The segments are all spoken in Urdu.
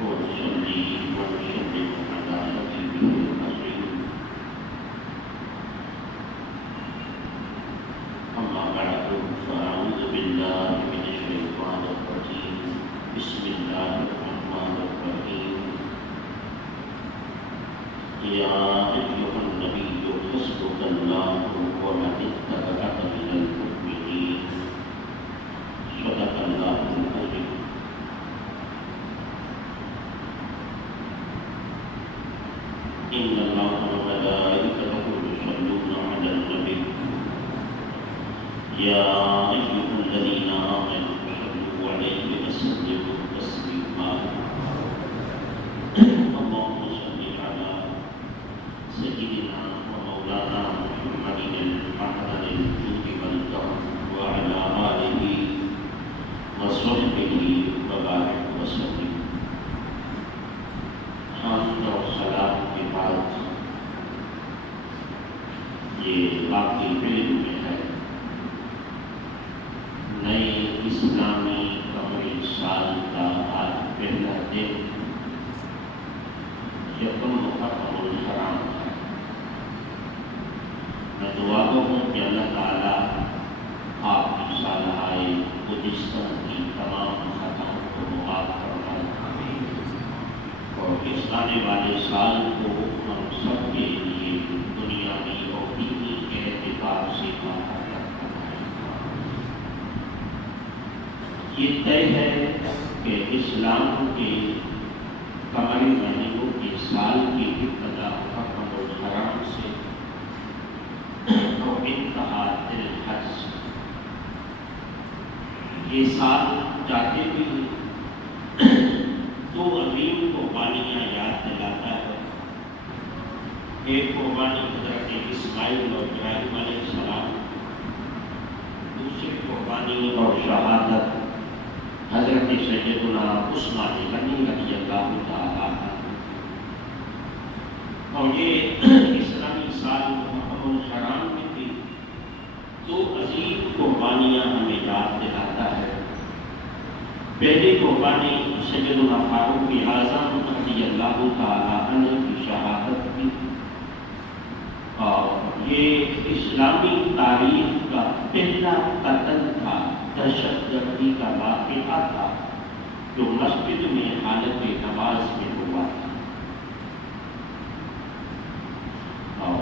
ونصلي ونسلم على حبيبه الكريم أما بعد فأعوذ بالله من الشيطان الرجيم بسم الله الرحمن الرحيم يا أيها النبي حسبك الله ومن اتبعك من المؤمنين صدق الله العظيم. إن الله وملائكته يصلون على النبي يا أيها الذين آمنوا صلوا عليه وسلموا تسليما. اللهم صل على سيدنا ومولانا محمد المعدن الجود والكرم وعلى آله وصحبه وبارك وسلم. حمد اور سلام کے بعد یہ واقعی علم میں ہے نئے اسلامی قمری سال کا آج پہلا دن یکم محرم الحرام ہے. میں دعا کروں کہ اللہ تعالیٰ آپ کی سالہ گزشتہ کی تمام خطاؤں کو معاف فرمائے اور اس آنے والے سال کو ہم سب کے لیے دنیاوی اور دینی اعتبار سے کامیاب بنائے. یہ طے ہے کہ اسلام کے قمری مہینوں کے سال کی ابتدا محرم الحرام سے اور انتہا ذی الحج سے. یہ سال جاتے بھی دو عظیم قربانیاں یاد دلاتا ہے. ایک قربانی حضرت اسماعیل اور ابراہیم علیہ السلام، دوسری قربانی اور شہادت حضرت سیدنا عثمان غنی رضی اللہ تعالیٰ عنہ. اور یہ اسلامی سال محرم الحرام میں بھی دو عظیم قربانیاں ہمیں یاد دلاتا ہے. پہلی قربانی سیدنا فاروق اعظم رضی اللہ تعالیٰ عنہ کی شہادت کی، اور یہ اسلامی تاریخ کا پہلا قتل تھا، دہشت گردی کا واقعہ تھا جو مسجد میں حالت نماز میں ہوا تھا. اور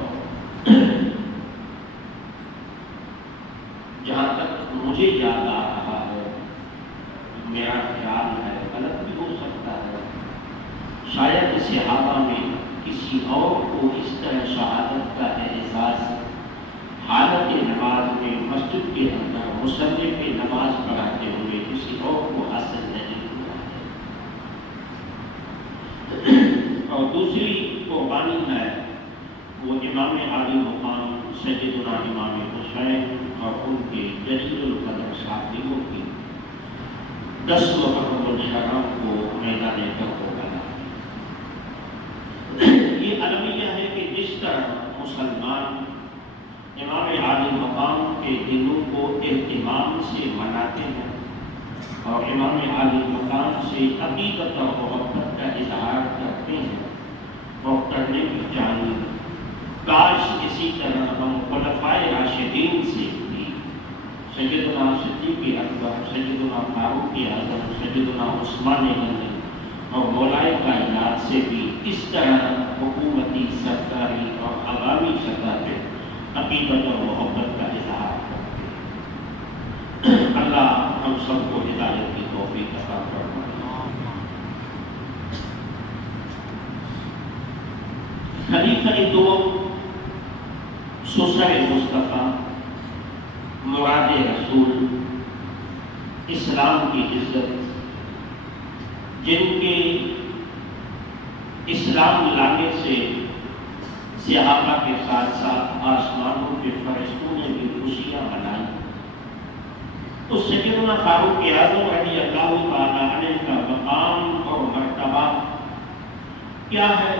جہاں تک مجھے یاد آ رہا ہے، میرا خیال ہے غلط بھی ہو سکتا ہے، شاید صحابہ میں کسی اور کو اس طرح شہادت کا احساس حالت نماز میں مسجد کے اندر مصلی پہ نماز پڑھاتے ہوئے کسی اور کو حاصل نہیں ہوا ہے. اور دوسری قربانی ہے وہ امام عالی مقام سیدنا امام حسین اور ان کے جلیل القدر صحابیوں کی 10 محرم الحرام کو میدان کربلا بنا. یہ المیہ ہے کہ جس طرح مسلمان امام عالی مقام کے دنوں کو اہتمام سے مناتے ہیں اور امام عالی مقام سے عقیدت اور محبت کا اظہار کرتے ہیں اور کرنے کی چاہیے. کاش اسی طرح ہم خلفائے راشدین سے بھی، سیدنا صدیق اکبر، سیدنا فاروق اعظم، سیدنا عثمان غنی اور مولائے کائنات سے بھی اس طرح حکومتی، سرکاری اور عوامی سطح پہ عقیدت اور محبت کا اظہار کرتے ہیں. اللہ ہم سب کو ہدایت کی توفیق عطا فرمائے. خلیفہ دوم سسر مصطفیٰ، مراد رسول، اسلام کی عزت، جن کے اسلام لانے سے صحابہ کے ساتھ ساتھ آسمانوں کے فرشتوں نے بھی خوشیاں منائی. تو سیدنا فاروق اعظم رضی اللہ تعالیٰ عنہ کا مقام اور مرتبہ کیا ہے؟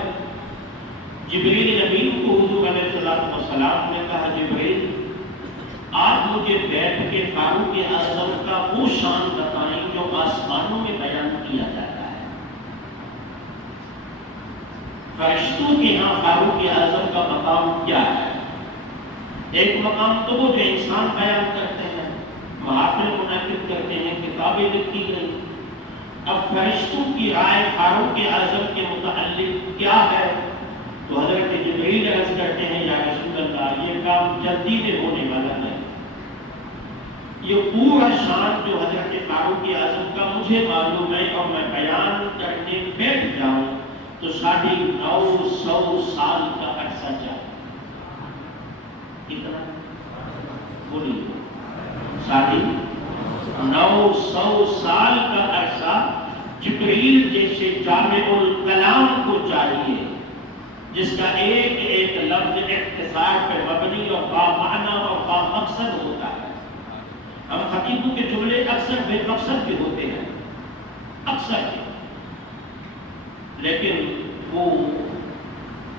جبریل امین کو حضور علیہ السلام نے کہا، جبریل آپ مجھے بیٹھ کے فاروق اعظم کا وہ شان بتائیں جو آسمانوں میں بیان کیا جاتا ہے. فرشتوں کے یہاں فاروق اعظم کا مقام کیا ہے؟ ایک مقام تو وہ جو انسان بیان کرتے ہیں، محافل منعقد کرتے ہیں، کتابیں لکھی گئی. اب فرشتوں کی رائے فاروق اعظم کے متعلق کیا ہے؟ تو حضرت جبرائیل عرض کرتے ہیں یا رسول اللہ یہ کام جلدی میں ہونے والا ہے. یہ پورا شان جو حضرت فاروق اعظم کا مجھے معلوم ہے اور میں بیان کرنے بیٹھ جاؤں تو 950 سال کا عرصہ چاہیے. کتنا بولیے؟ 950 سال کا عرصہ جبرائیل جیسے جامع الکلام کو چاہیے، جس کا ایک ایک لفظ اختصار پر مبنی اور بامعنی اور بامقصد ہوتا ہے. ہم خطیبوں کے جملے اکثر بے مقصد بھی ہوتے ہیں، اکثر، لیکن وہ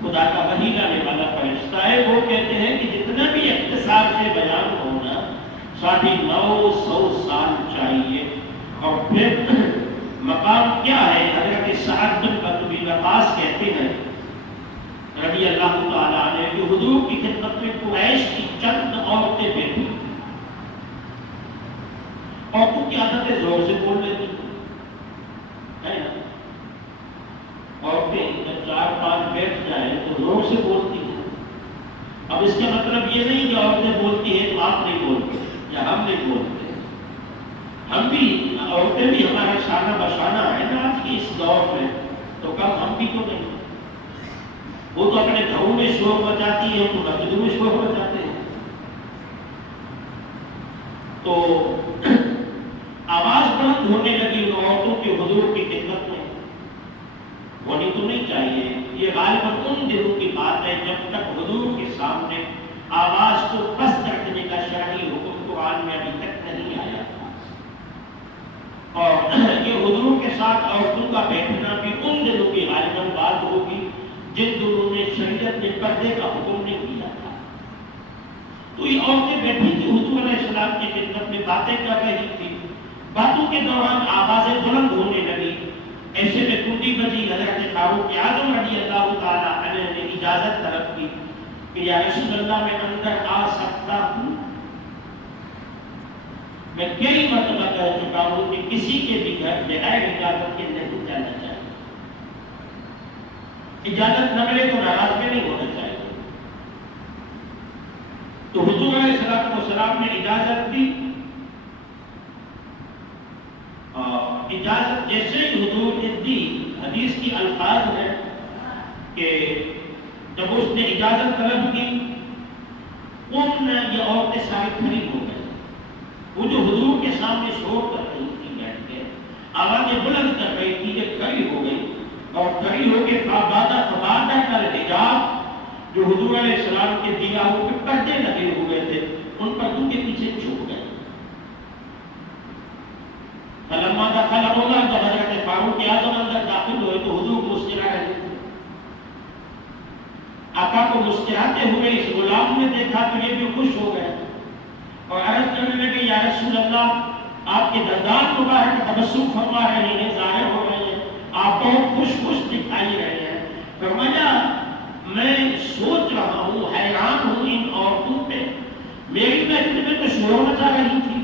خدا کا وحی لانے والا فرشتہ ہے. وہ کہتے ہیں کہ جتنا بھی اختصار سے بیان ہونا 950 سال چاہیے. اور پھر مقام کیا ہے؟ حضرت سعد بن ابی وقاص کہتے ہیں رضی اللہ تعالیٰ عنہ کہ حضور کی خدمت میں قریش کی چند عورتیں بیٹھی، عورتوں کی عادت ہے زور سے بول لیتی ہے نا. عورتیں جب 4-5 بیٹھ جائیں تو زور سے بولتی ہیں. اب اس کا مطلب یہ نہیں کہ عورتیں بولتی ہیں تو آپ نہیں بولتے یا ہم نہیں بولتے. ہم بھی، عورتیں بھی ہمارا شانہ بشانہ ہے نا آج کی اس دور میں، تو کم ہم بھی تو نہیں. وہ تو اپنے گھروں میں شور بجاتی ہے تو مسجدوں میں شور بجاتے ہیں. تو آواز بلند ہونے لگی ان عورتوں کے حضور کی خدمت میں. ہونی تو نہیں چاہیے. یہ غالباً ان دنوں کی بات ہے جب تک حضور کے سامنے آواز کو پست رکھنے کا شرعی حکم قرآن میں ابھی تک نہیں آیا تھا. اور یہ حضور کے ساتھ عورتوں کا بیٹھنا بھی ان دنوں کی غالباً بات ہوگی جن دنوں میں شریعت نے پردے کا حکم نہیں دیا تھا. تو یہ عورتیں بیٹھی تھی حضور علیہ السلام کی خدمت میں، باتیں کر رہی تھی. باتوں کے دوران آوازیں بلند ہونے لگی. ایسے میں کنڈی بجی. حضرت فاروق اعظم رضی اللہ تعالیٰ عنہ نے اجازت طلب کی کہ یا رسول اللہ میں اندر آ سکتا ہوں. میں کئی مرتبہ کہہ چکا ہوں کہ کسی کے بھی گھر بغیر اجازت کے نہیں جانا چاہیے. اجازت نہ ملے تو ناراض میں نہیں ہونا چاہیے. تو حضور علیہ السلام نے اجازت دی. اجازت جیسے ہی حضور نے دی، حدیث کی الفاظ ہے کہ جب اس نے اجازت طلب کی یہ عورتیں ساری کھڑی ہو گئی. وہ جو حضور کے سامنے شور کر رہی تھی بیٹھ کے، آوازیں بلند کر رہی تھی، یہ کھڑی ہو گئی اور کھڑی ہو کے فابادہ کر حجاب جو حضور علیہ السلام کے دیواروں پہ پردے لگے ہوئے تھے ان پردوں کے پیچھے چھپ گئے. فلما دخل عمر، جب حضرت فاروق اعظم اندر داخل ہوئے تو حضور مسکرا رہے تھے. آقا کو مسکراتے ہوئے اس غلام نے دیکھا تو یہ بھی خوش ہو گئے اور عرض کرنے لگے یا رسول اللہ آپ کے دندان مبارک تبسم فرما رہے ہیں، ظاہر ہو رہے ہیں، آپ بہت خوش دکھائی رہے ہیں. فرمایا میں سوچ رہا ہوں، حیران ہوں ان عورتوں پہ. میری محفل میں تو شور مچا رہی تھی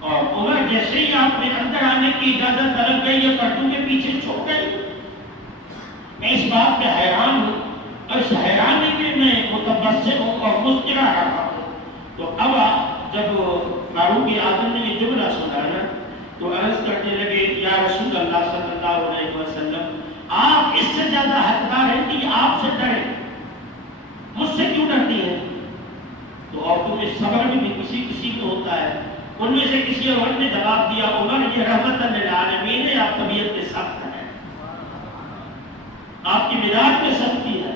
اور عمر جیسے ہی آپ نے اندر آنے کی اجازت طلب گئی یہ پردوں کے پیچھے چھپ گئی. میں اس بات پہ حیران ہوں اور اس حیرانی میں میں متبسم ہوں اور مسکرا رہا ہوں. تو اب جب فاروق اعظم نے یہ جملہ سنا نا تو عرض کرنے لگے یا رسول اللہ صلی اللہ علیہ وسلم آپ اس سے زیادہ حقدار ہیں کہ آپ سے ڈریں، مجھ سے کیوں ڈرتی ہیں؟ تو عورتوں میں صبر بھی کسی کسی کو ہوتا ہے. ان میں سے کسی اور نے جواب دیا عمر یہ رحمت للعالمین ہے، آپ طبیعت میں سخت ہیں، آپ کی مزاج میں سختی ہے،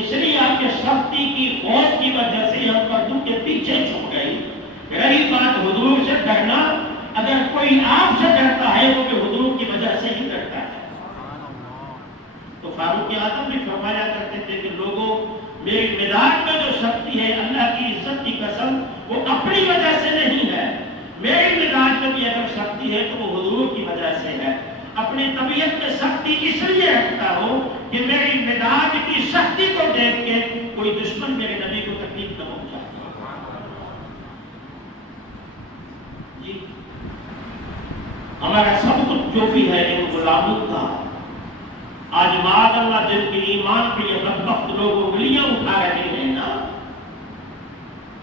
اس لیے آپ کے سختی کی خوف کی وجہ سے ہم پردوں کے پیچھے چھپ گئی. رہی بات حضور سے ڈرنا، اگر کوئی آپ سے ڈرتا ہے وہ کہ حضور کی وجہ سے ہی ڈرتا ہے. تو فاروق اعظم بھی فرمایا کرتے تھے کہ لوگوں میری مزاج میں جو سختی ہے اللہ کی عزت کی قسم وہ اپنی وجہ سے نہیں ہے. میری مزاج میں بھی اگر سختی ہے تو وہ حضور کی وجہ سے ہے. اپنے اپنی طبیعت میں سختی اس لیے رکھتا ہوں کہ میری مزاج کی سختی کو دیکھ کے کوئی دشمن میرے نبی کو تکلیف نہ پہنچائے۔ جی ہمارا سب کچھ جو بھی ہے ان غلاموں کا، آج معاذ اللہ جن کے ایمان کے لیے بدبخت لوگ انگلیاں اٹھا رہے ہیں نا،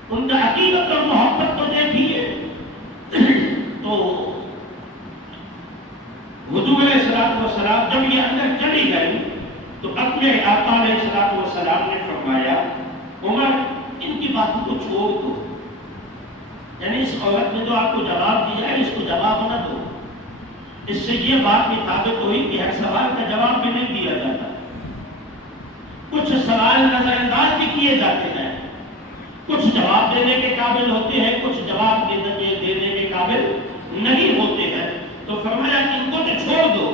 ان کا عقیدت اور محبت کو دیکھیے۔ تو حضور علیہ الصلوۃ والسلام جب یہ اندر چلی گئی تو اپنے آقا علیہ الصلوۃ والسلام نے فرمایا عمر ان کی باتوں کو چھوڑ دو، یعنی اس عورت نے جو آپ کو جواب دیا ہے اس کو جواب نہ دو۔ اس سے یہ بات بھی ثابت ہوئی کہ ہر سوال کا جواب بھی نہیں دیا جاتا، کچھ سوال نظر انداز بھی کیے جاتے ہیں، کچھ جواب دینے کے قابل ہوتے ہیں، کچھ جواب دینے کے قابل نہیں ہوتے ہیں۔ تو فرمایا کہ ان کو تو چھوڑ دو،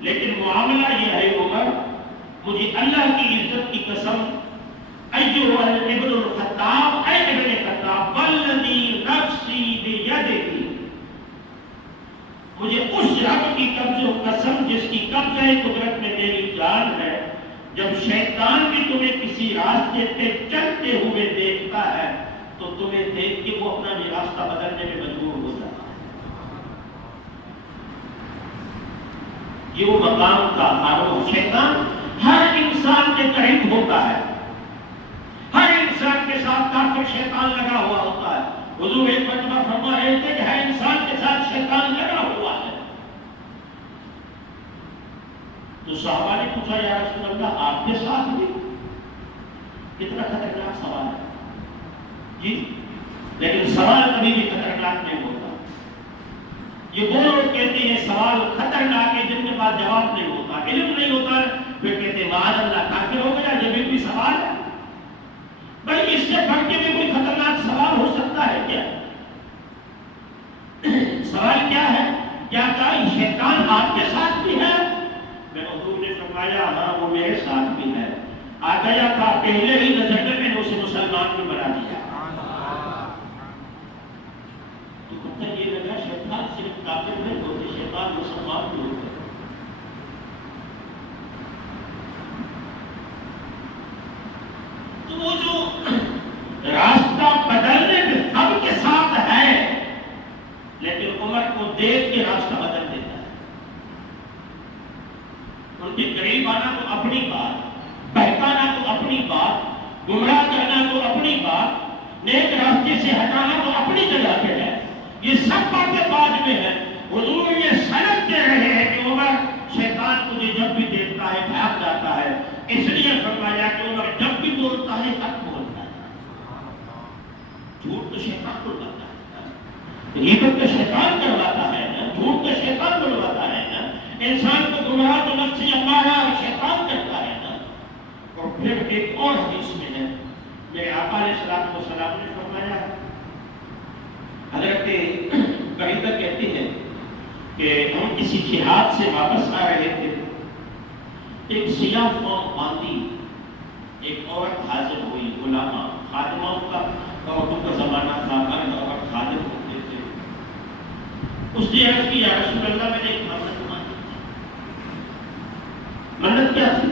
لیکن معاملہ یہ ہے عمر، مجھے اللہ کی عزت کی قسم، ایھا ابن الخطاب، اے ابن خطاب، والذی نفسی بیدہ، مجھے اس رب کی قسم جس کی قبضہ قدرت میں میری جان ہے، جب شیطان بھی تمہیں کسی راستے پہ چلتے ہوئے دیکھتا ہے تو تمہیں دیکھ کے وہ اپنا بھی راستہ بدلنے میں مجبور ہو جاتا ہے۔ یہ وہ مقام کا معروف، شیطان ہر انسان کے قریب ہوتا ہے، ہر انسان کے ساتھ کافر شیطان لگا ہوا ہوتا ہے۔ حضور ایک مرتبہ فرما رہے تھے کہ ہر انسان کے ساتھ شیطان لگا ہوا ہے۔ تو صحابہ نے پوچھا یا رسول اللہ آپ کے ساتھ بھی؟ کتنا خطرناک سوال ہے جی، لیکن سوال کبھی بھی خطرناک نہیں ہوتا۔ یہ وہ لوگ کہتے ہیں سوال خطرناک ہے جن کے پاس جواب نہیں ہوتا، علم نہیں ہوتا، پھر کہتے ہیں معاذ اللہ کافر ہو گیا، یہ بھی کوئی سوال ہے؟ بھائی اس سے بڑھ کے بھی کوئی خطرناک سوال ہو سکتا ہے کیا؟ سوال کیا ہے؟ کیا شیطان آپ کے ساتھ بھی ہے؟ میں حضور نے فرمایا ہاں وہ میرے ساتھ بھی ہے، آ گیا تھا پہلے ہی نظر میں نے اسے مسلمان بھی بنا دیا۔ تو مطلب یہ لگا شیطان صرف کافر نہیں ہوتے، شیطان مسلمان بھی ہوتے۔ تو وہ جو راستہ بدلنے میں سب کے ساتھ ہے، لیکن عمر کو دیکھ کے راستہ بدل دیتا ہے۔ ان کے قریب آنا تو اپنی بات، بہکانا تو اپنی بات، گمراہ کرنا تو اپنی بات، نیک راستے سے ہٹانا تو اپنی جگہ پہ ہے، یہ سب باتیں بعد میں ہیں۔ حضور یہ سند دے رہے ہیں کہ عمر شیطان تجھے جب بھی دیکھتا ہے بھاگ جاتا ہے، اس لیے فرمایا کہ عمر جب بھی بولتا ہے حق بولتا ہے۔ جھوٹ تو شیطان بولتا ہے، غیبت تو شیطان کرواتا ہے، جھوٹ تو شیطان بولواتا ہے، انسان کو گمراہ تو نفس امارہ شیطان کرتا ہے نا۔ اور پھر ایک اور حدیث میں ہے، میرے آقا علیہ الصلوۃ والسلام نے فرمایا، حضرت بریدہ کہتے ہیں کہ ہم کسی جہاد سے واپس آ رہے تھے، ایک سیاہ فام باندھی ایک عورت حاضر ہوئی، غلامہ، خادمہ کا عورتوں کا زمانہ تھا، مرد اور خادم ہوتے تھے۔ اس نے عرض کی یا رسول اللہ میں نے ایک منت مانی۔ منت کیا تھی؟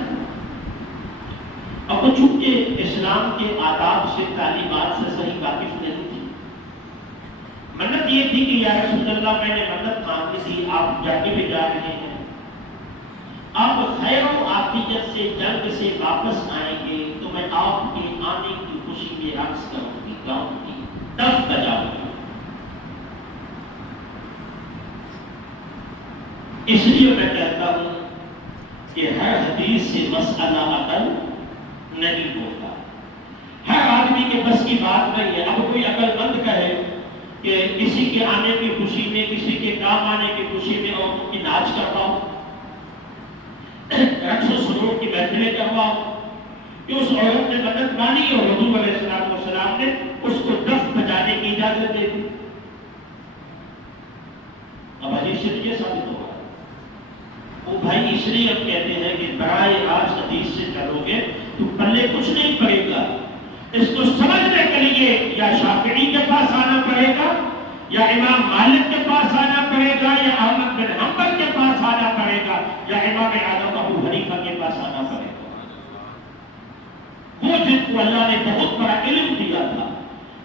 اب وہ چونکہ اسلام کے آداب سے، تعلیمات سے صحیح واقف نہیں تھی، منت یہ تھی کہ یا رسول اللہ میں نے منت مانگی تھی، آپ جنگ میں جا رہے ہیں، آپ خیر و عافیت سے جنگ سے واپس آئیں گے تو میں آپ کے آنے کی خوشی میں رقص کروں گی، گاؤں گی، دف بجاؤں گی۔ اس لیے میں کہتا ہوں کہ ہر حدیث سے مسئلہ عقل نہیں ہوتا، ہر آدمی کے بس کی بات نہیں ہے۔ اب کوئی عقل مند کہے کہ کسی کے آنے کی خوشی میں، کسی کے کام آنے کی خوشی میں عورتوں کی ناچ کرواؤ، رقص و سرور کی محفلیں کرواؤ، کہ اس عورت نے مدد مانی اور حضور علیہ الصلوۃ والسلام نے اس کو دف بجانے کی اجازت دے دی۔ اب حدیث سے یہ ثابت ہوگا، وہ بھائی اس لیے ہم کہتے ہیں کہ براہ راست حدیث سے چلو گے تو پلے کچھ نہیں پڑے گا، اس کو سمجھنے کے لیے یا شافعی کے پاس آنا پڑے گا یا امام مالک کے پاس آنا پڑے گا یا احمد بن حنبل کے پاس آنا پڑے گا یا امام اعظم ابو حنیفہ کے پاس آنا پڑے گا؟ وہ جن کو اللہ نے بہت بڑا علم دیا تھا،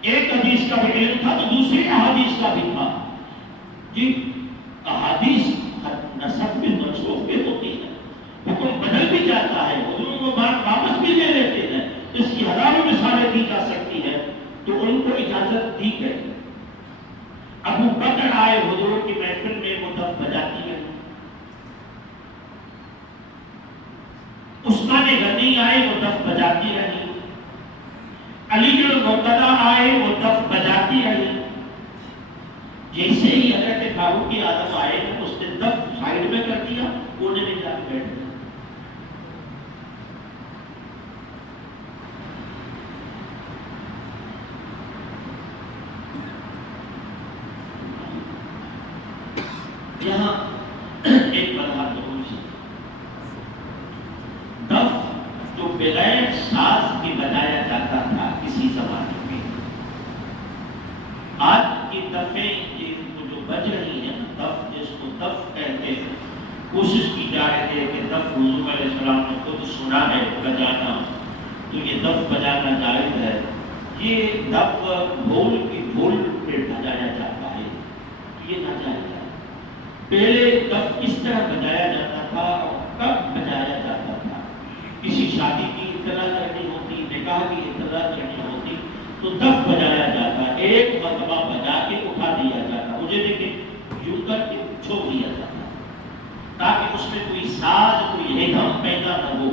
ایک حدیث کا بھی علم تھا تو دوسری احادیث کا بھی تھا جی۔ احادیث نسب میں منسوخ بھی ہوتی ہے، حکم بدل بھی جاتا ہے، حضور کو بات واپس بھی لے لیتے ہیں، اس کی ہزاروں مثالیں دی جا سکتی ہے، تو ان کو اجازت دی گئی۔ ابو بکر آئے حضور کی محفل میں، وہ دف بجاتی ہے۔ عثمان غنی آئے، وہ دف بجاتی رہی۔ علی المرتضیٰ آئے، وہ دف بجاتی رہی۔ جیسے ہی حضرت فاروق اعظم آئے، اس نے دف سائڈ میں کر دیا، کونے میں جا کے بیٹھ گیا۔ یہاں ایک وضاحت ضروری ہے، دف جو بغیر ساز کے بجایا جاتا تھا کسی زمانے میں، آج کی دفیں جو بج رہی ہیں، دف جس کو دف کہتے ہیں، کوشش کی جا رہی ہے کہ دف حضور علیہ السلام نے خود سنا ہے بجانا، تو یہ دف بجانا جائز ہے۔ یہ دف ڈھول کی ڈھول پہ بجایا جاتا ہے، یہ ناجائز ہے۔ پہلے دف کس طرح بجایا جاتا تھا اور کب بجایا جاتا تھا؟ کسی شادی کی اطلاع کرنی ہوتی، نکاح کی اطلاع کرنی ہوتی تو دف بجایا جاتا، ایک مرتبہ بجا کے اٹھا دیا جاتا، مجھے دیکھیں یوں کر کے چھوڑ دیا جاتا تاکہ اس میں کوئی ساز، کوئی ہیگم پیدا نہ ہو،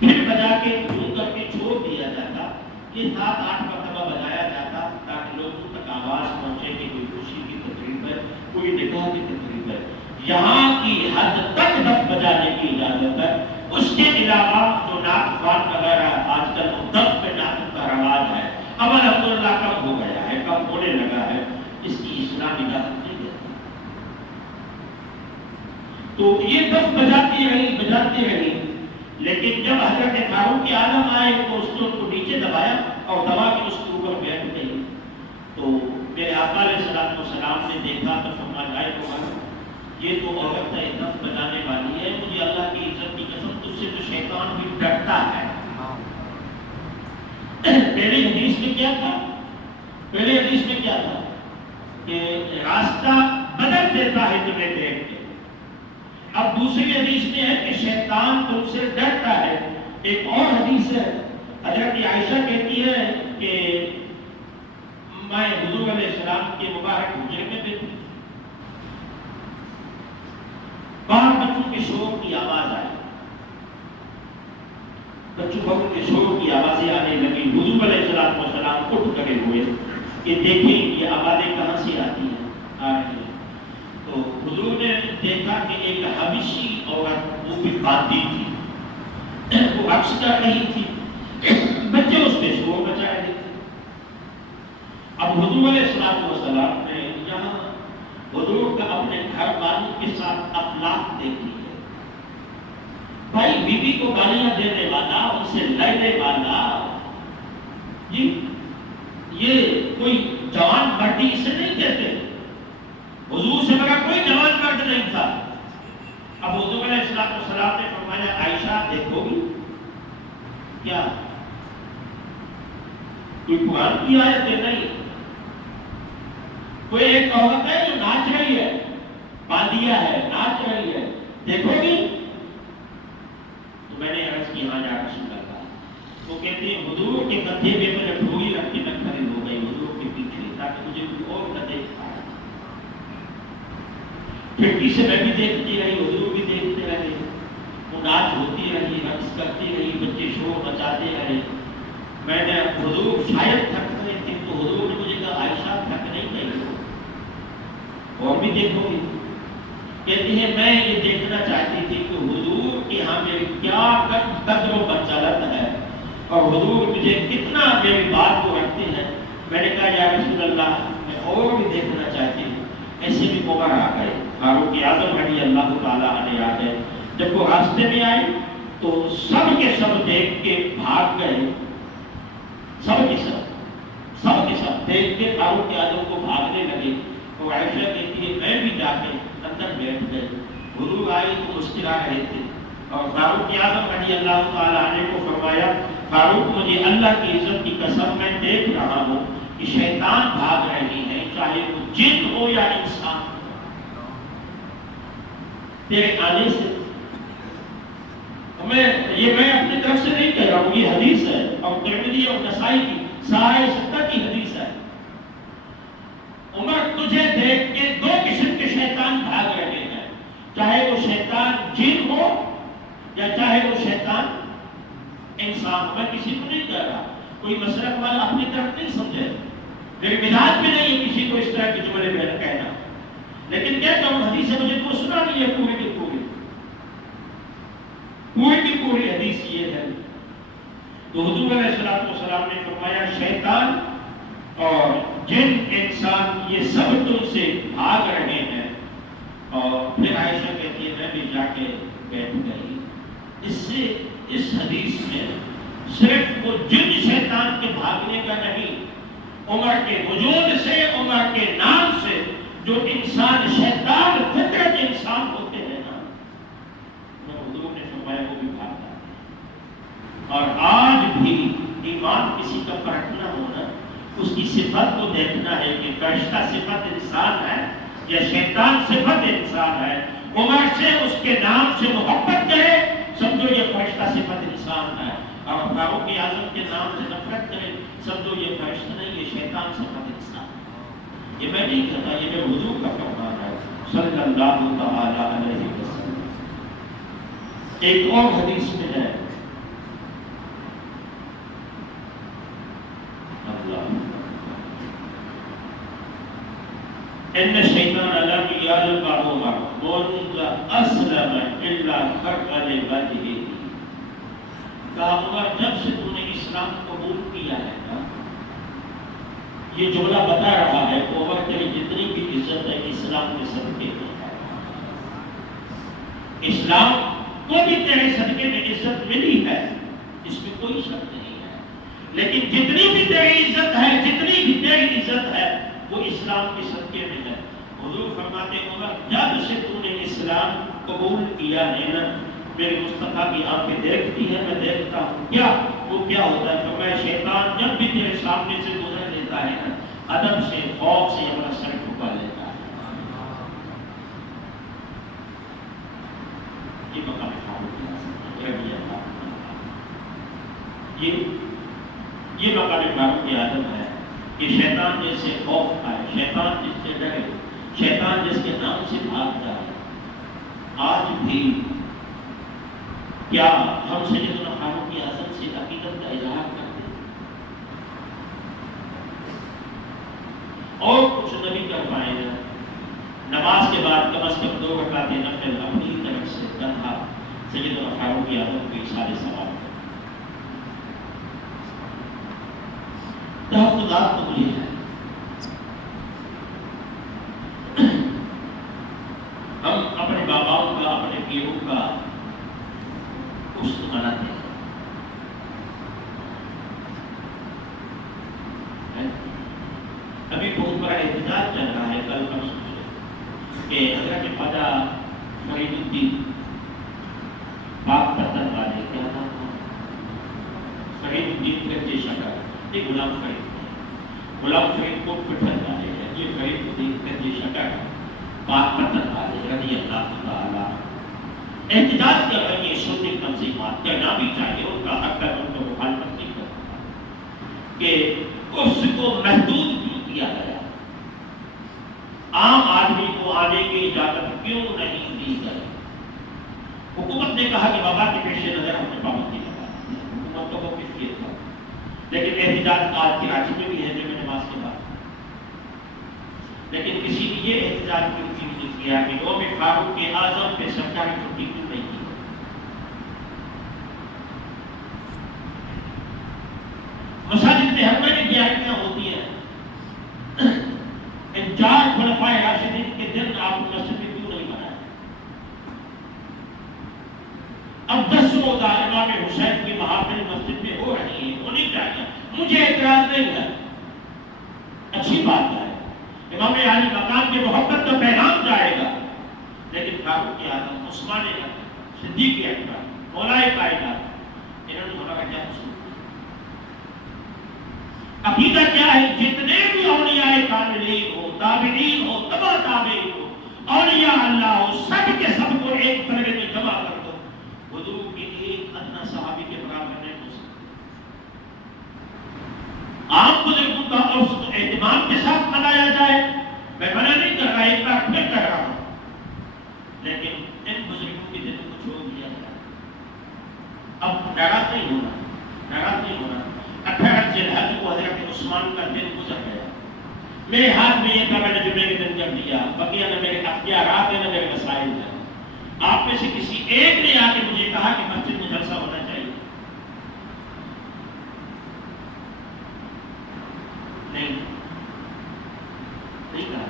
پھر بجا کے یوں کر کے چھوڑ دیا جاتا۔ یہ 7-8 مرتبہ بجایا جاتا تاکہ لوگوں تک آواز پہنچے کہ کوئی خوشی کی تقریب ہے، کوئی نکاح کی تقریب ہے۔ یہاں کی حد تک دف بجانے کی اجازت ہے، اس کے علاوہ جو نعت خوان وغیرہ آج کل وہ دف پہ نعت کا رواج ہے، اب الحمدللہ کم ہو گیا ہے، کم ہونے لگا ہے، اس کی اسلام اجازت نہیں دیتا۔ تو یہ دف بجاتی رہی، لیکن جب حضرت فاروق اعظم آئے تو اس نے ان کو نیچے دبایا اور دبا کے اس کے اوپر بیٹھ گئی۔ تو میرے آقا علیہ الصلوۃ والسلام نے دیکھا تو فرمایا، یہ تو عورت ہے، دف بجانے والی ہے، مجھے اللہ کی عزت کی قسم تجھ سے تو شیطان بھی ڈرتا ہے۔ پہلی حدیث میں کیا تھا کہ راستہ بدل دیتا ہے تمہیں دیکھ کے، اب دوسری حدیث میں ہے کہ شیطان تم سے ڈرتا ہے۔ ایک اور حدیث ہے، حضرت عائشہ کہتی ہے کہ میں حضور علیہ السلام کے مبارک حجرے میں بیٹھی، باہر بچوں کے شور کی آواز آئی، بچوں کے شور کی آوازیں آنے لگی۔ حضور علیہ السلام اٹھ کھڑے ہوئے کہ دیکھیں یہ آوازیں کہاں سے آتی ہیں۔ تو حضور نے دیکھا کہ ایک حبشی عورت، وہ بھی باتی تھی، وہ عکس کر رہی تھی، بچے اس پہ شور مچا رہے تھے۔ اب حضور علیہ السلام نے یہاں حضور کا اپنے گھر والوں کے ساتھ اخلاق دیکھی ہے۔ بھائی بیوی کو گالیاں دینے والا، ان سے لڑنے والا، یہ کوئی جوان مردی اسے نہیں کہتے، حضور سے بڑا کوئی جوان مرد نہیں تھا۔ اب حضور علیہ السلام نے فرمایا، عائشہ دیکھو گی کیا؟ کوئی قرآن کی آیت ہے نہیں، کوئی ایک عورت ہے جو ناچ رہی ہے، باندیا ہے، ناچ رہی ہے، دیکھو گی؟ تو میں نے عرض کی ہاں یا رسول اللہ۔ وہ کہتے ہیں حضور کے کندھے پہ میں ڈھوئی رکھ کے میں کھڑی ہو گئی حضور کے پیچھے، تاکہ مجھے کوئی اور نہ دیکھ پائے۔ کھڑکی سے میں بھی دیکھتی رہی، حضور بھی دیکھتے رہے، وہ ناچ ہوتی رہی، رقص کرتی رہی، بچے شور مچاتے رہے۔ میں نے حضور شاید تھک رہے تھے تو حضور نے مجھے کہا، عائشہ تھک نہیں گئی اور بھی دیکھو گی؟ کہتی ہے میں یہ دیکھنا چاہتی تھی کہ حضور کے ہاں میری کیا قدر و منزلت ہے اور حضور مجھے کتنا میری بات کو رکھتے ہیں۔ میں نے کہا یا رسول اللہ میں اور بھی دیکھنا چاہتی ہوں۔ ایسے بھی عمر آ گئے، فاروق اعظم رضی اللہ تعالیٰ عنہ آ گئے۔ جب وہ راستے میں آئے تو سب کے سب دیکھ کے بھاگ گئے، سب کے سب دیکھ کے فاروق اعظم کو بھاگنے لگے۔ تو عائشہ کہتی ہے میں بھی جا کے اندر بیٹھ گئی، حضور آئی تو مسکرا رہے تھے، اور فاروق اعظم رضی اللہ تعالیٰ عنہ کو فرمایا فاروق مجھے اللہ کی عزت کی قسم میں دیکھ رہا ہوں کہ شیطان بھاگ رہی ہے، چاہے وہ جن ہو یا انسان تیرے آنے سے۔ میں اپنی طرف سے نہیں کہہ رہا ہوں، یہ حدیث ہے اور ترمذی اور نسائی کی سارے ستہ کی حدیث ہے۔ عمر تجھے دیکھ کے دو قسم کے شیطان بھاگ رہے ہیں، چاہے وہ شیطان جن ہو یا چاہے وہ شیطان انسان ہو۔ میں کسی کو نہیں کہہ رہا، کوئی مسلک والا اپنی طرف نہیں سمجھے، میری مزاج میں نہیں ہے کسی کو اس طرح کے جملے میں کہنا، لیکن کہتا ہوں حدیث ہے، مجھے تو سنا نہیں ہے پوری کی پوری حدیث یہ ہے۔ تو حضور علیہ السلام نے فرمایا شیطان اور جن انسان یہ سب تم سے بھاگ رہے ہیں، اور پھر عائشہ کہتی ہے میں بھی جا کے بیٹھ گئی۔ اس سے اس حدیث میں صرف وہ جن شیطان کے بھاگنے کا نہیں، عمر کے وجود سے، عمر کے نام سے جو انسان شیطان فطرت انسان ہوتے ہیں نا، حضور نے فرمایا وہ بھی بھاگتا ہے۔ اور آج بھی ایمان کسی کا پرکھنا ہونا، اس کی صفت کو دیکھنا ہے کہ فرشتہ صفت انسان ہے یا شیطان صفت انسان ہے۔ عمر سے اس کے نام سے محبت کرے، سمجھو یہ فرشتہ صفت انسان ہے، اور فاروق اعظم کے نام سے نفرت کرے، سمجھو یہ فرشتہ نہیں، یہ شیطان صفت انسان ہے۔ یہ میں نہیں کہتا، یہ میرے حضور کا فرمان ہے صلی اللہ تعالی علیہ وسلم۔ ایک اور حدیث میں ہے ان الشیطان لم یلق عمر منذ اسلم الا خرج لوجهه۔ کہا عمر جب سے تو نے اسلام قبول کیا ہے نا، یہ جملہ بتا رہا ہے کہ عمر تیری جتنی بھی عزت ہے اسلام کے صدقے میں، اسلام کو بھی تیرے صدقے میں عزت ملی ہے، اس میں کوئی شک نہیں ہے، لیکن جتنی بھی تیری عزت ہے، جتنی بھی تیری عزت ہے وہ اسلام کے صدقے میں ہے۔ حضور فرماتے ہیں عمر جب سے تو نے اسلام قبول کیا ہے نا، میری مصطفیٰ کی آنکھیں دیکھتی ہیں، میں دیکھتا ہوں کیا وہ کیا ہوتا ہے۔ فرمایا شیطان جب بھی تیرے سامنے سے گزر لیتا ہے نا، ادب سے خوف سے اپنا سر جھکا لیتا ہے۔ یہ مقام یہ مقام فاروق اعظم ہے کہ شیطان جس سے خوف آئے، شیطان جس سے ڈرے، شیطان جس کے نام سے بھاگ جائے۔ آج بھی کیا ہم سیدنا فاروق اعظم سے عقیدت کا اظہار کرتے ہیں؟ اور کچھ نہیں کر پائے گا، نماز کے بعد کم از کم 2 رکعت نفل اپنی طرف سے تنہا سیدنا فاروق اعظم کے اشارے ثواب کرتے۔ تحفظات تو یہ ہے، ہم اپنے باباؤں کا، اپنے پیروں کا عشق مناتے ہیں۔ ابھی بہت بڑا احتجاج چل رہا ہے، کل پرسوں سے، کہ حضرت خواجہ فرید الدین پاک پتن والے، کیا نام تھا، فرید الدین گنجی شکر، یہ غلام فرید کو پٹھن والے ہیں، یہ فرید الدین گنجی شکر پاک پتن والے رضی اللہ تعالی احتجاج کر رہی ہے۔ سنی تنظیمات کہنا بھی چاہیے، ان کا حق ہے، ان کو مخالفت نہیں کرتا کہ اس کو محدود کیوں کیا گیا، عام آدمی کو آنے کی اجازت کیوں نہیں دی گئی۔ حکومت نے کہا کہ بابا کے پیش نظر ہم نے پابندی لگا، حکومت کو موقف کیا تھا، لیکن احتجاج آج کراچی میں بھی ہے جب نماز کے بعد، لیکن کسی نے یہ احتجاج کیوں کیا کہ یوم فاروق اعظم پہ سرکاری چھٹی کیوں نہیں کی۔ مساجد میں ہر بڑی تیاریاں ہوتی ہیں، ان 4 خلفائے راشدین کے دن آپ مسجد میں کیوں نہیں بنائے؟ اب 10 روزہ امام حسین کی محافل مسجد میں ہو رہی ہیں، ہونی چاہیے، مجھے اعتراض نہیں ہے، اچھی بات ہے، امام عالی مقام کی محبت کا پیغام جائے گا، لیکن فاروق اعظم، عثمان اکبر، صدیق اکبر، مولائے کائنات، انہوں نے ہمارا کیا قصور؟ عقیدہ کیا ہے؟ جتنے بھی اولیاء کاملین ہو، تابعین ہو، تبع تابعین ہو، اولیاء اللہ ہو، سب کے سب کو ایک پلڑے میں جمع کر دو، حضور کے ایک ادنا صحابی کے برابر نہیں ہو سکتا۔ عام بزرگوں کا عرص اہتمام کے ساتھ منایا جائے، میں منع نہیں کر رہا، ایک بار پھر کر رہا ہوں، لیکن ان بزرگوں کے دل کو چھوڑ دیا جائے۔ اب ناراض نہیں ہونا، ناراض نہیں ہونا۔ 18 ذی الحج کو حضرت عثمان کا دن گزر گیا، میرے ہاتھ میں یہ تھا، میں نے جمعے کے دن کر دیا، بقیہ نہ میرے اختیارات ہیں نہ میرے وسائل ہیں۔ آپ میں سے کسی ایک نے آ کے مجھے کہا کہ مسجد میں جلسہ ہونا چاہیے؟ نہیں کہا۔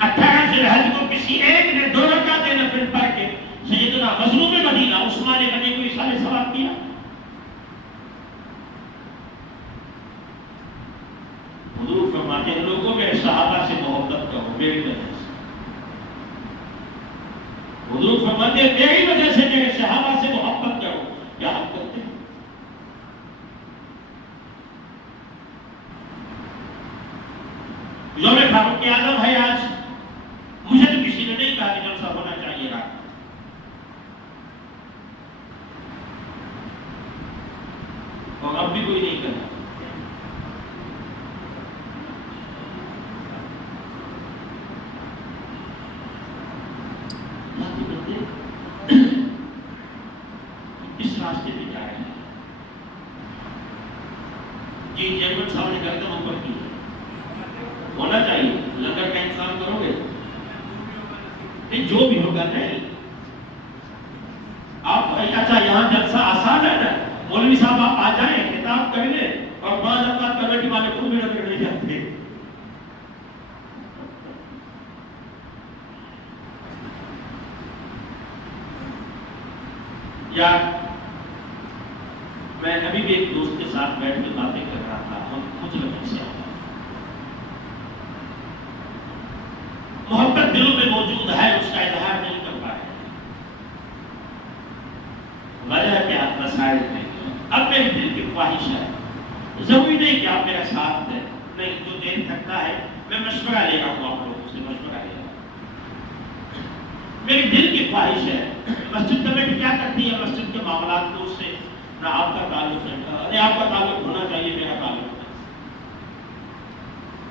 18 ذی الحج کو کسی ایک نے 2 رکعتیں نفل پڑھ کے سیدنا مظلوم مدینہ عثمان غنی کو ایصال ثواب کیا؟ حضور فرماتے ہیں لوگوں میرے صحابہ سے محبت کرو میری وجہ سے۔ حضور فرماتے ہیں میری وجہ سے میرے صحابہ سے محبت کرو، کیا آپ کرتے ہیں؟ یوم فاروق اعظم ہے آج، مجھے تو کسی نے نہیں کہا کہ جلسہ ہونا چاہیے رات، اور اب بھی کوئی نہیں کرتا۔ اس راستے پہ جا رہے ہیں جی، چیئرمین صاحب نے گردن اوپر کی ہونا چاہیے، لنگر کا انتظام کرو گے؟ نہیں، جو بھی ہوگا نہیں آپ، اچھا یہاں جلسہ آسان ہے نا، مولوی صاحب آپ آ جائیں، کتاب کر لیں، اور بعض اوقات کمیٹی والے خود محنت کرنے جاتے ہیں۔ یا میں ابھی بھی ایک دوست کے ساتھ بیٹھ کے باتیں کر رہا تھا، ہم کچھ لوگوں سے محبت دلوں میں موجود ہے، اس کا اظہار نہیں کر پا رہے، وجہ کیا؟ مسائل نہیں۔ اب میرے دل کی خواہش ہے، ضروری نہیں کہ آپ میرا ساتھ دیں، نہیں، جو دے سکتا ہے میں مشورہ لے رہا ہوں، آپ لوگوں سے مشورہ لے رہا ہوں۔ میری دل کی خواہش ہے، مسجد کمیٹی کیا کرتی ہے مسجد کے معاملات کو، اس سے نہ آپ کا تعلق ہے، نہیں آپ کا تعلق ہونا چاہیے، میرا تعلق ہے،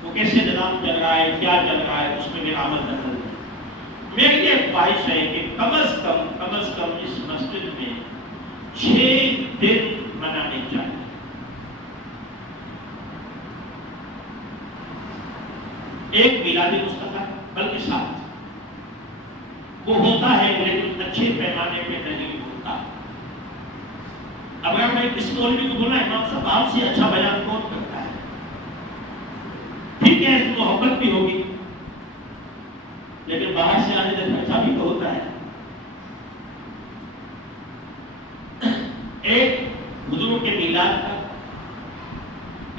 وہ کیسے نظام چل رہا ہے، کیا چل رہا ہے، اس میں میرا عمل دخل ہے۔ میری یہ خواہش ہے کہ کم از کم اس مسجد میں 6 دن منانے چاہیے۔ ایک میلاد مصطفیٰ، بلکہ 7 وہ ہوتا ہے، لیکن اچھے پیمانے پہ نہیں ہوتا۔ اگر میں اس مولوی کو بولا امام صاحب آپ سے اچھا بیان کون کرتا ہے، ٹھیک ہے، اس میں محبت بھی ہوگی، لیکن باہر سے آنے سے خرچہ بھی تو ہوتا ہے۔ ایک حضور کے میلاد کا،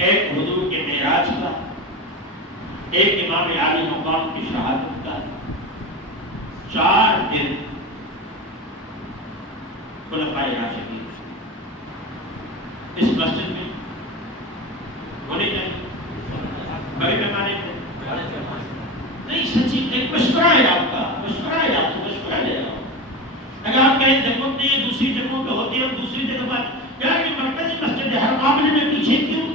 ایک حضور کے معراج کا، ایک امام عالی مقام کی شہادت کا، 4 دن خلفائے راشدین اس مسجد میں ہونے چاہیے، بڑے پیمانے پہ نہیں۔ سچی ایک مشورہ ہے آپ کا، مشورہ ہے آپ کو، مشورہ لے رہا ہوں۔ اگر آپ کہیں ضرورت نہیں ہے، دوسری جگہوں پہ ہوتی ہے، دوسری جگہ پر یار یہ مرکزی مسجد ہے، ہر معاملے میں پیچھے کیوں؟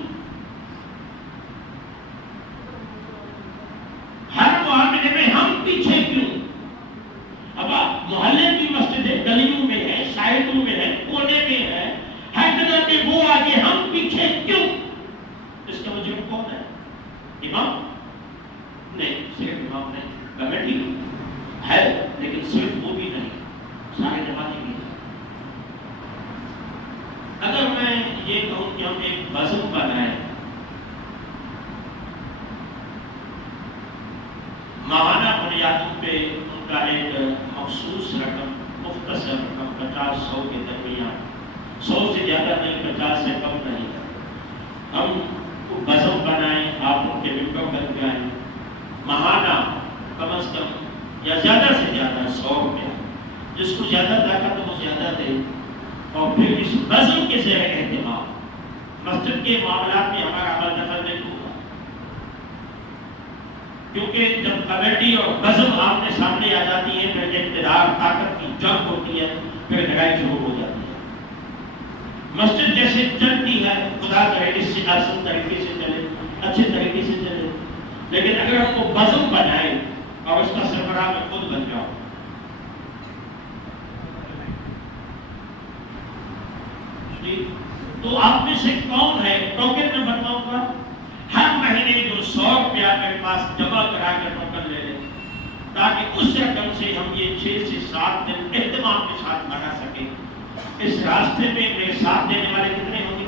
ہر معاملے میں ہم پیچھے کیوں؟ اب محلے کی مسجدیں گلیوں میں ہے، سائڈوں میں ہے، کونے میں ہے، ہر جگہ پہ وہ آگے، ہم پیچھے کیوں؟ اس کا مجرم کون ہے؟ امام؟ نہیں، صرف امام نہیں، کمیٹی ہے، لیکن صرف وہ بھی نہیں، سارے زمانے بھی ہے۔ اگر میں یہ کہوں کہ ہم ایک بزم بنائیں، ماہانہ بنیادوں پہ ان کا ایک مخصوص رقم، مختصر رقم 50-100 کے درمیان، 100 سے زیادہ نہیں، 50 سے کم نہیں، ہم بزم بنائیں، آپ ان کے ممبر بن جائیں، ماہانہ کم از کم یا زیادہ سے زیادہ 100 روپیہ، جس کو زیادہ طاقت ہے وہ زیادہ دے، اور پھر اس بزم کے زیر اہتمام مسجد کے معاملات میں ہمارا عمل دخل نہیں ہوگا، کیونکہ جب کمیٹی اور بزم آمنے سامنے آ جاتی ہے پھر اقتدار طاقت کی جنگ ہوتی ہے، پھر لڑائی شروع ہو جاتی ہے۔ مسجد جیسے چلتی ہے خدا کرے اس سے آسان طریقے سے چلے، اچھے طریقے سے چلے، لیکن اگر ہم کو بزم بنائے اور اس کا سربراہ میں خود بن جاؤ، تو آپ میں سے کون ہے، ٹوکن میں بتاؤں گا، ہر مہینے جو 100 روپیہ میرے پاس جمع کرا کے ٹوکن لے لیں، تاکہ اس رقم سے ہم یہ 6 سے 7 دن اہتمام کے ساتھ منا سکیں۔ اس راستے میں میرے ساتھ دینے والے کتنے ہوں گے؟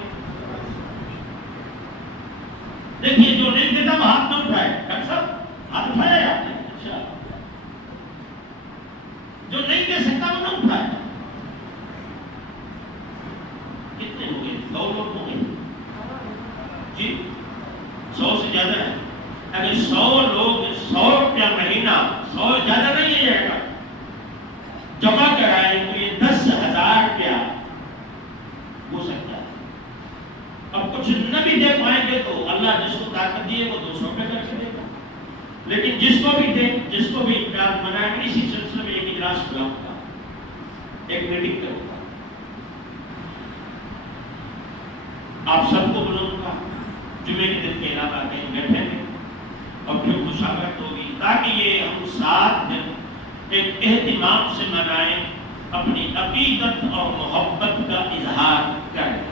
دیکھیے جو نہیں دیتا وہ ہاتھ نہ اٹھائے۔ ڈاکٹر صاحب ہاتھ اٹھایا آپ نے؟ اچھا، جو نہیں دے سکتا وہ نہ اٹھائے۔ کتنے ہو گئے؟ 2 لوگ ہوں گے جی، 100 سے زیادہ ہے۔ اگر 100 لوگ 100 روپیہ مہینہ، 100 زیادہ نہیں ہے جائے گا، جمع کرائے تو یہ 10,000 روپیہ ہو سکتا ہے۔ اب کچھ نہ بھی دے پائیں گے تو اللہ جس کو طاقت دیے وہ 200 روپے کر کے دے گا، لیکن جس کو بھی دے، جس کو بھی امداد منائے، اسی سلسلے میں ایک اجلاس بلاؤں گا، ایک میٹنگ کروں گا، آپ سب کو بلاؤں گا، جمعے کے دن کے علاوہ کہیں بیٹھیں گے اور پھر مشاورت ہوگی، تاکہ یہ ہم 7 دن ایک اہتمام سے منائیں، اپنی عقیدت اور محبت کا اظہار کریں۔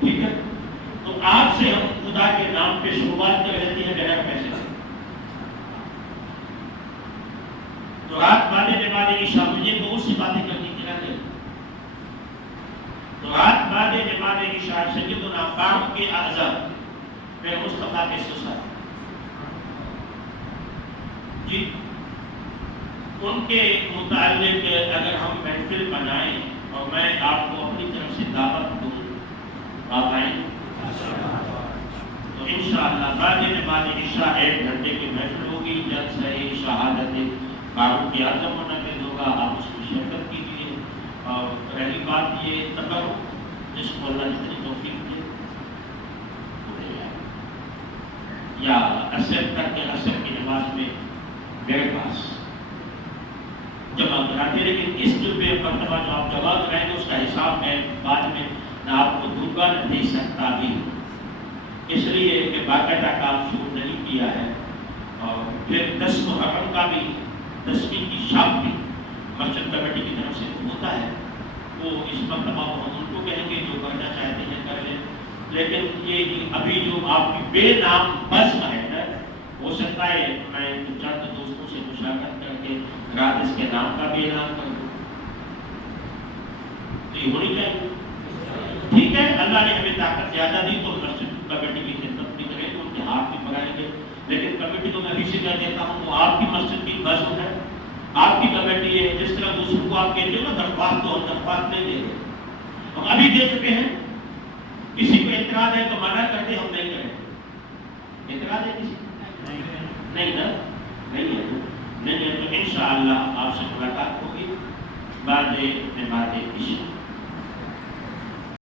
ٹھیک ہے؟ تو آج سے ہم خدا کے نام پہ شروعات کر دیتے ہیں بغیر پیسے سے۔ تو رات بعد نماز عشاء، مجھے بہت سی باتیں کرنی تھی نا، تو رات بعد نماز عشاء سیدنا فاروق اعظم پھر مصطفیٰ کے سسر جی، ان کے متعلق اگر ہم محفل بنائیں اور میں آپ کو اپنی طرف سے دعوت دوں، آپ آئیں تو انشاءاللہ بعد نماز عشاء 1 گھنٹے کی محفل ہوگی، جلسہ شہادت فاروق اعظم منعقد ہوگا، آپ اس میں شرکت کیجیے۔ اور رہی بات یہ تبرک، جس کو اللہ جتنی توفیق دے یا عصر تک کے عصر کی نماز میں میرے پاس جمع کراتے، لیکن اس جمعے مرتبہ جو آپ جمع کرائیں گے اس کا حساب میں بعد میں نہ آپ کو دوں گا نہ دے سکتا بھی، اس لیے کہ باقاعدہ کام شروع نہیں کیا ہے۔ اور پھر 10 محرم کا بھی 10ویں کی شام بھی مسجد کمیٹی کی طرف سے ہوتا ہے، وہ اس مرتبہ ہم ان کو کہیں گے جو کرنا چاہتے ہیں کر لیں، لیکن یہ ابھی جو آپ کی بے نام بزم ہے نا، ہو سکتا ہے میں چند دوستوں سے مشاورت کر کے رات اس کے نام کا بھی اعلان کر دوں، تو یہ ہونی چاہیے۔ ٹھیک ہے، اللہ نے ہمیں طاقت زیادہ دی تو مسجد کمیٹی کی خدمت بھی کریں گے، ان کے ہاتھ بھی پکڑائیں گے، لیکن کمیٹی کو میں ابھی سے کہہ دیتا ہوں وہ آپ کی مسجد کی بزم ہے، آپ کی کمیٹی ہے، جس طرح دوسروں کو آپ کہتے ہو نا درخواست دو، ہم درخواست نہیں دیں گے، ہم ابھی دے چکے ہیں، کسی کو اعتراض ہے تو منع کر دے، ہم نہیں کریں۔ اعتراض ہے کسی کو؟ نہیں نا، نہیں ہے تو انشاءاللہ آپ سے ملاقات ہوگی بعد نماز عشاء۔